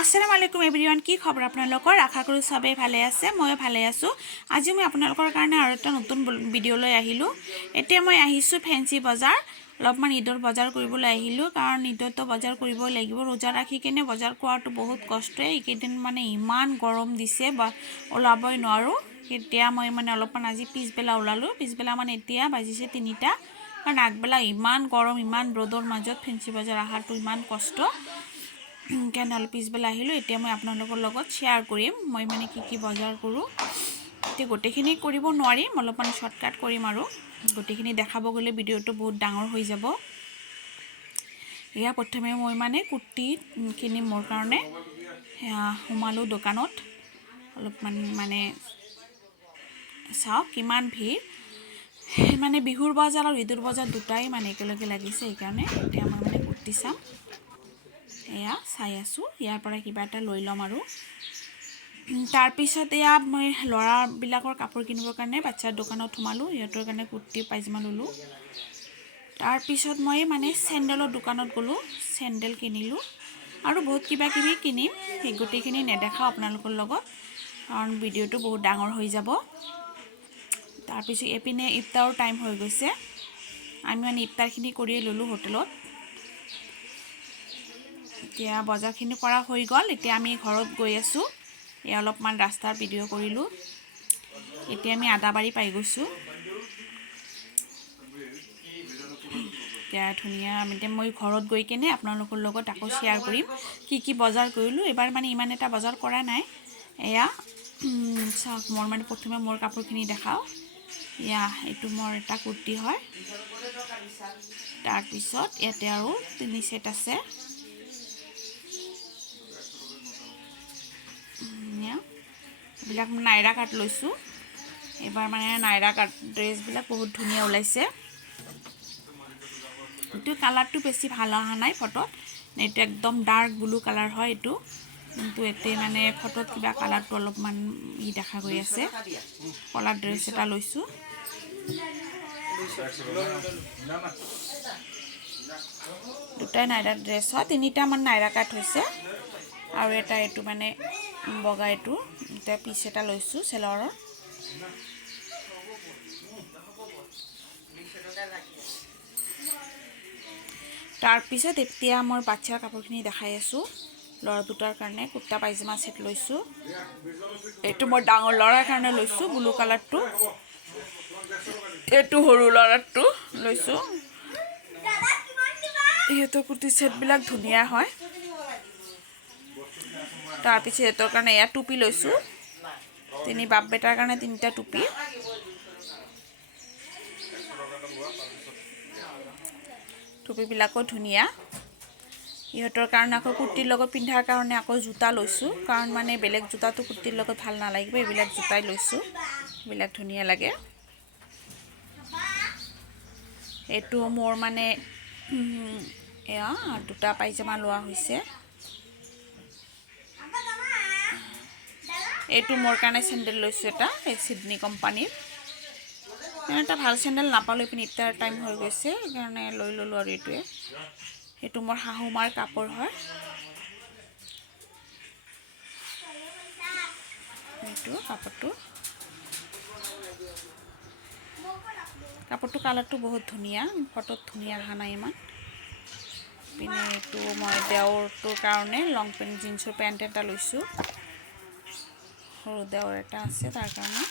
আসসালামু আলাইকুম এভৰিৱান কি খবৰ আপোনালোকৰ আশা কৰো সবে ভালে আছে মই ভালে আছো আজি মই আপোনালোকৰ কাৰণে আৰু এটা নতুন ভিডিও লৈ আহিলো এতিয়া মই আহিছো ফেন্সি বজাৰ অলপমান ঈদৰ বজাৰ কৰিবলৈ আহিলো কাৰণ ঈদতো বজাৰ কৰিব লাগিব ৰোজা ৰাখি কেনে বজাৰ কৰাটো বহুত কষ্ট এইকেইদিন মানে ইমান গৰম দিছে বা ওলাবই নোৱাৰো এতিয়া মই মানে অলপমান আজি পিছবেলা ওলালো পিছবেলা মানে এতিয়া বাজিছে 3টা কাৰণ আগবেলা ইমান গৰম ইমান ৰ'দৰ মাজত ফেন্সি বজাৰ আহাটো ইমান কষ্ট কেনাল পিছবেলা আহিলো এতিয়া মই আপোনালোকৰ লগত শেয়াৰ কৰিম মই মানে কি বজাৰ কৰো তে গোটেখিনি কৰিব নোৱাৰিম অলপমান শৰ্টকাট কৰিম আৰু গোটেখিনি দেখাব গলে ভিডিওটো বহুত ডাঙৰ হৈ যাব ইয়া প্ৰথমে মই মানে কুৰ্তি কিনি মোৰ কাৰণে হুমালো দোকানত অলপমান মানে চাও কিমান ভিৰ মানে বিহুৰ বজাৰ আৰু ঈদৰ বজাৰ দুটাই মানে একেলগে লাগিছে এই কাৰণে এতিয়া মই মানে কুৰ্তি চাম এয়া চাই আছো ইয়াৰ পৰা কিবা এটা লৈ লম আৰু তাৰ পিছত এয়া মই লৰা বিলাকৰ কাপোৰ কিনিবৰ কাৰণে বাচ্চাৰ দোকানত থমালো ইহঁতৰ কাৰণে কুৰ্তি পাইজামা ললো তাৰ পিছত মই মানে চেন্ডেলৰ দোকানত গলো চেন্ডেল কিনিলো আৰু বহুত কিবা কিবি কিনিম এই গোটেখিনি নেদেখাও আপোনালোকৰ লগত কাৰণ ভিডিওটো বহুত ডাঙৰ হৈ যাব তাৰ পিছত এপিনে ইফতাৰৰ টাইম হৈ গৈছে আমি মানে ইফতাৰখিনি কৰিয়ে ললো হোটেলত এতিয়া বজাৰখিনি কৰা হৈ গল এতিয়া আমি ঘৰত গৈ আছো এই অলপমান ৰাস্তাৰ ভিডিও কৰিলো এতিয়া আমি আদাবাৰী পাই গৈছো এতিয়া ধুনিয়া মই ঘৰত গৈ কেনে আপোনালোকৰ লগত আকৌ শেয়াৰ কৰিম কি বজাৰ কৰিলো এবাৰ মানে ইমান এটা বজাৰ কৰা নাই এয়া চাওক মোৰ মানে প্ৰথমে মোৰ কাপোৰখিনি দেখাও ইয়া এটো মোৰ এটা কুৰ্তি হয় তাৰ পিছত ইয়াতে আৰু তিনি সেট আছে বিলাক নাইৰা কাট লৈছো এবাৰ মানে নাইৰা কাট ড্ৰেছ বিলাক বহুত ধুনিয়া ওলাইছে এটো কালাৰটো বেছি ভাল অহা নাই ফটোত এটো একদম ডাৰ্ক ব্লু কালাৰ হয় এটো কিন্তু এতে মানে ফটোত কিবা কালাৰটো অলপমান ই দেখা গৈ আছে কলাৰ ড্ৰেছ এটা লৈছো দুটা নাইৰা ড্ৰেছ হয় তিনিটা মান নাইৰা কাট হৈছে আৰু এটা এটো মানে বগা এটো এটা পিস এটা লৈছো সেলৰৰ তাৰ পিছত এতিয়া মোৰ বাচ্চাৰ কাপোৰখিনি দেখাই আছো লৰা দুটাৰ কাৰণে কুৰ্তা পাইজামা সেট লৈছো এটো মই ডাঙৰ লৰাৰ কাৰণে লৈছো ব্লু কালাৰটো এটো হৰু লৰাৰটো লৈছো এটো কুৰ্তি সেট বিলাক ধুনিয়া হয় তাৰ পিছত এতৰ কাৰণে এয়া টুপি লৈছো তিনি বাপ বেটাৰ কাৰণে তিনিটা টুপি টুপি বিলাকো ধুনিয়া ইহঁতৰ কাৰণে আকৌ কুৰ্তিৰ লগত পিন্ধাৰ কাৰণে আকৌ জোতা লৈছো কাৰণ মানে বেলেগ জোতাটো কুৰ্তিৰ লগত ভাল নালাগিব এইবিলাক জোতাই লৈছো বিলাক ধুনিয়া লাগে এটো মোৰ মানে এয়া দুটা পাইজামা লোৱা হৈছে এটো মোৰ কাৰণে চেন্ডেল লৈছো এটা সিডনি কোম্পানীৰ এটা ভাল চেন্ডেল নাপালো পিন ইফতাৰ টাইম হৈ গৈছে কাৰণে লৈ ললো আৰু এটোৱে এটো মোৰ হাহুমাৰ কাপোৰ হয় এটো কাপোৰটো কালাৰটো বহুত ধুনিয়া ফটোত ধুনিয়া আহা নাই ইমান পিনে এটো মই দেওৰটোৰ কাৰণে লং পেন্ট জিন্সৰ পেন্ট এটা লৈছো সৰু দেওৰ এটা আছে তাৰ কাৰণে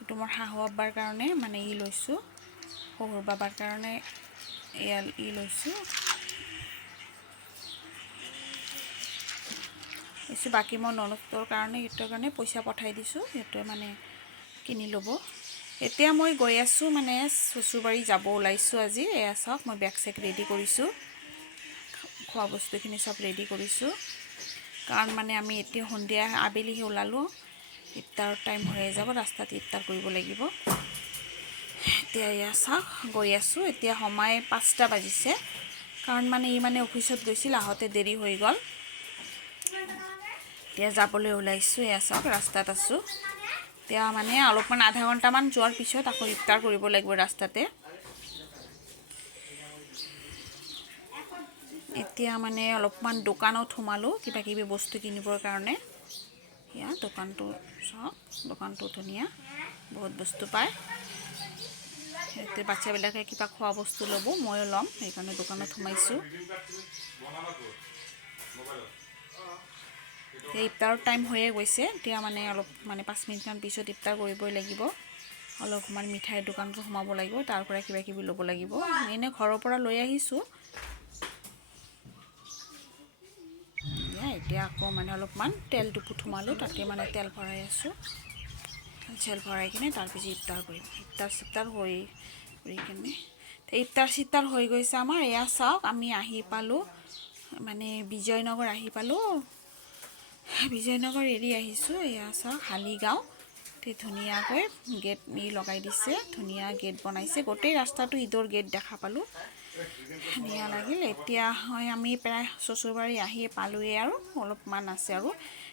এটো মোৰ হাহু আব্বাৰ কাৰণে মানে ই লৈছো সৰু বাবাৰ কাৰণে ই লৈছো এসু বাকি মই ননদৰ কাৰণে এটোৰ কাৰণে পইচা পঠাই দিছো এটো মানে কিনি লব এতিয়া মই গৈ আছো মানে সুসুবাৰী যাব ওলাইছো আজি এয়া সব মই বেগ চেক ৰেডি কৰিছো খোৱা বস্তুখিনি সব ৰেডি কৰিছো কাৰণ মানে আমি এতিয়া সন্ধিয়া আবেলিহে ওলালো ইফতাৰ টাইম হৈ যাব ৰাস্তাত ইফতাৰ কৰিব লাগিব এতিয়া ইয়া সব গৈ আছো এতিয়া সময় 5টা বাজিছে কাৰণ মানে ই মানে অফিসত গৈছিল আহতে দেৰি হৈ গল এতিয়া যাবলৈ ওলাইছো এয়া সব ৰাস্তাত আছো এতিয়া মানে অলপমান আধা ঘন্টা মান যোৱাৰ পিছত আকৌ ইফতাৰ কৰিব লাগিব ৰাস্তাতে এতিয়া মানে অলপমান দোকানত সোমালোঁ কিবা কিবি বস্তু কিনিবৰ কাৰণে এয়া দোকানটো চাওক দোকানটো ধুনীয়া বহুত বস্তু পায় এতিয়া বাচ্চাবিলাকে কিবা খোৱা বস্তু ল'ব ময়ো ল'ম সেইকাৰণে দোকানত সোমাইছোঁ ইফতাৰৰ টাইম হৈয়ে গৈছে এতিয়া মানে অলপ মানে 5 মিনিটমান পিছত ইফতাৰ কৰিবই লাগিব অলপমান মিঠাইৰ দোকানটো সোমাব লাগিব তাৰ পৰা কিবা কিবি ল'ব লাগিব এনে ঘৰৰ পৰা লৈ আহিছোঁ এতিয়া আকৌ মানে অলপমান তেলটো সোমালোঁ তাতে মানে তেল ভৰাই আছোঁ তেল ভৰাই কিনে তাৰপিছত ইফতাৰ কৰিম ইফতাৰ চিফতাৰ হৈ কিনে ইফতাৰ চিফতাৰ হৈ গৈছে আমাৰ এয়া চাওক আমি আহি পালোঁ মানে বিজয়নগৰ আহি পালোঁ বিজয়নগৰ এৰি আহিছোঁ এয়া চাওক হালিগাঁও ধুনীয়াকৈ গেট লগাই দিছে ধুনীয়া গেট বনাইছে গোটেই ৰাস্তাটো ঈদৰ গেট দেখা পালোঁ ধুনীয়া লাগিল এতিয়া হয় আমি প্ৰায় শ্বশুৰবাৰী আহি পালোঁৱে আৰু অলপমান আছে আৰু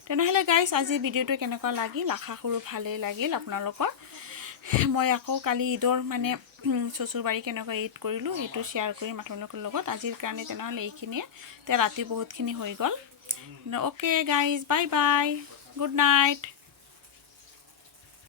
তেনেহ'লে গাইজ আজি ভিডিঅ'টো কেনেকুৱা লাগিল আশা কৰোঁ ভালেই লাগিল আপোনালোকৰ মই আকৌ কালি ঈদৰ মানে শ্বশুৰবাৰী কেনেকুৱা ঈদ কৰিলোঁ সেইটো শ্বেয়াৰ কৰিম আপোনালোকৰ লগত আজিৰ কাৰণে তেনেহ'লে এইখিনিয়ে এতিয়া ৰাতি বহুতখিনি হৈ গ'ল okay guys bye bye good night